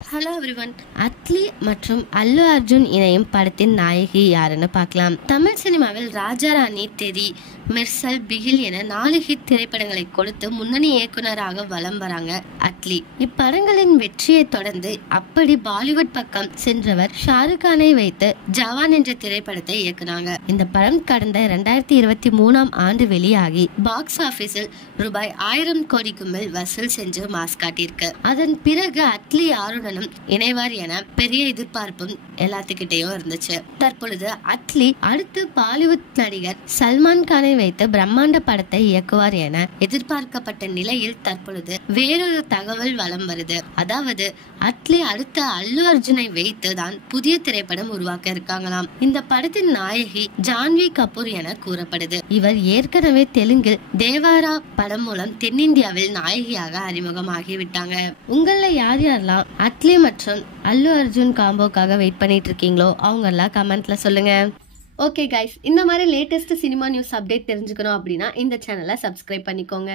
Hello everyone. Atlee மற்றும் அல்லு அர்ஜுன் இணையும் படத்தின் நாயகி யாருன்னு பார்க்கலாம். தமிழ் சினிமாவில் ராஜாராணி, தெரி, மெர்சல், பிகில் என 4 ஹிட் திரைப்படங்களை கொடுத்து முன்னணி இயக்குனராக வலம் வராங்க அட்லி. இப்படங்களின் வெற்றியை தொடர்ந்து அப்படி பாலிவுட் பக்கம் சென்றவர் ஷாருக் கானை வைத்து ஜவான் என்ற திரைப்படத்தை இயக்குனாங்க. இந்த படம் கடந்த 2023ஆம் ஆண்டு வெளியாகி பாக்ஸ் ஆபீஸில் ரூபாய் 1000 கோடிக்கு மேல் வசூல் சென்று மாஸ் காட்டியிருக்கு. அதன் பிறகு அட்லி யாருடன் இணைவார் என பெரிய எதிர்பார்ப்பும் எல்லாத்துக்கிட்டையும் இருந்துச்சு. தற்பொழுது அட்லி அடுத்து பாலிவுட் நடிகர் சல்மான் கானை வைத்து பிரம்மாண்ட படத்தை இயக்குவார் என எதிர்பார்க்கப்பட்ட நிலையில் தற்பொழுது வேறொரு தகவல் வலம் வருது. அதாவது அட்லி அடுத்த அல்லு அர்ஜுனை வைத்து தான் புதிய திரைப்படம் உருவாக்க இருக்காங்களாம். இந்த படத்தின் நாயகி ஜான்வி கபூர் என கூறப்படுது. இவர் ஏற்கனவே தெலுங்கில் தேவாரா படம் மூலம் தென்னிந்தியாவில் நாயகியாக அறிமுகமாகி விட்டாங்க. உங்கள யார் யாரெல்லாம் அட்லி மற்றும் அல்லு அர்ஜுன் காம்போக்காக வெயிட் பண்ணிட்டு இருக்கீங்களோ அவங்க எல்லாம் கமெண்ட்ல சொல்லுங்க. ஓகே கைஸ், இந்த மாதிரி லேட்டஸ்ட் சினிமா நியூஸ் அப்டேட் தெரிஞ்சுக்கணும் அப்படின்னா இந்த சேனலை சப்ஸ்கிரைப் பண்ணிக்கோங்க.